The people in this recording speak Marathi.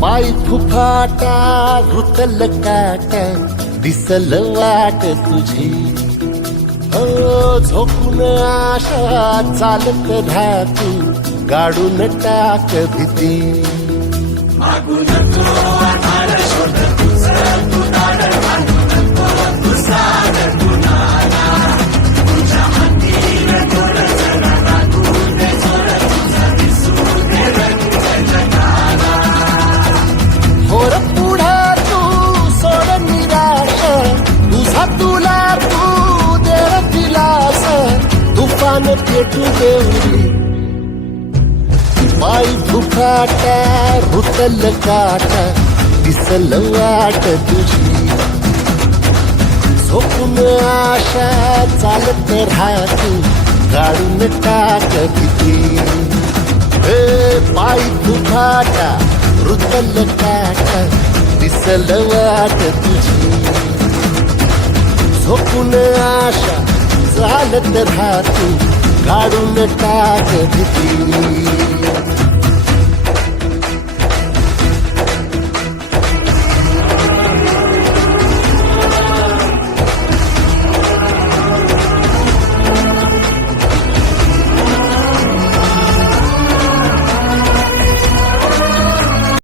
पाय फुफाटा घुतल काटा दिसल वाट तुझी. हो झोपून आशा चालत धातू गाडून टाक भीती. होर पेटू देवरी पाय फुफाटा रुतल काटा दिसल वाट तुझी. झोपून आशा चालत राहतू काढून टाक किती. हे पाय फुफाटा रुतल काटा दिसल वाट तुझी. झोपून आशा चालत राहतू काढून टाक भीती